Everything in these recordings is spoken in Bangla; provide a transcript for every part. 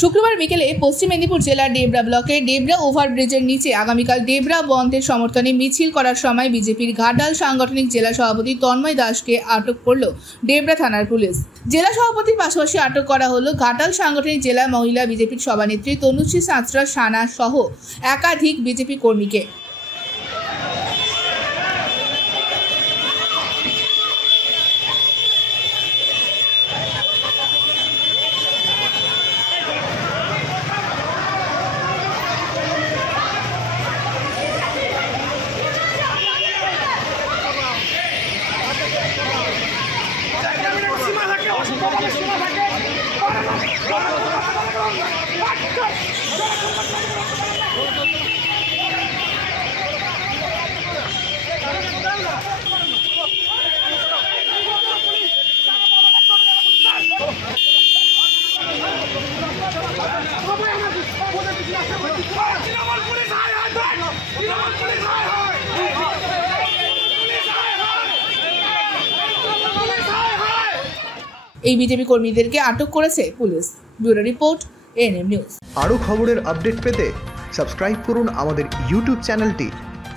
শুক্রবার বিকেলে পশ্চিম মেদিনীপুর জেলার ডেবরা ব্লকের ডেবরা ওভারব্রিজের নিচে আগামীকাল ডেবরা বন্ধের সমর্থনে মিছিল করার সময় বিজেপির ঘাটাল সাংগঠনিক জেলা সভাপতি তন্ময় দাসকে আটক করল ডেবরা থানার পুলিশ। জেলা সভাপতির পাশাপাশি আটক করা হলো ঘাটাল সাংগঠনিক জেলা মহিলা বিজেপির সভানেত্রী তনুশ্রী সাঁতরা সানা সহ একাধিক বিজেপি কর্মীকে। এই বিজেপি কর্মীদেরকে আটক করেছে police. Bureau report, ANM news. আরও খবরের আপডেট পেতে সাবস্ক্রাইব করুন আমাদের ইউটিউব চ্যানেলটি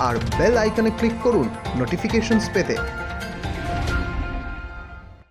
আর বেল আইকনে ক্লিক করুন নোটিফিকেশনস পেতে।